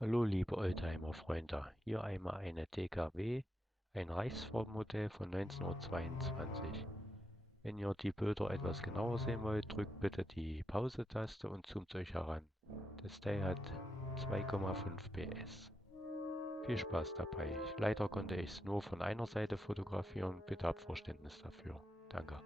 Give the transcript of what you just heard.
Hallo liebe Oldtimer-Freunde, hier einmal eine DKW, ein Reichsformmodell von 1922. Wenn ihr die Bilder etwas genauer sehen wollt, drückt bitte die Pause-Taste und zoomt euch heran. Das Teil hat 2,5 PS. Viel Spaß dabei. Leider konnte ich es nur von einer Seite fotografieren, bitte habt Verständnis dafür. Danke.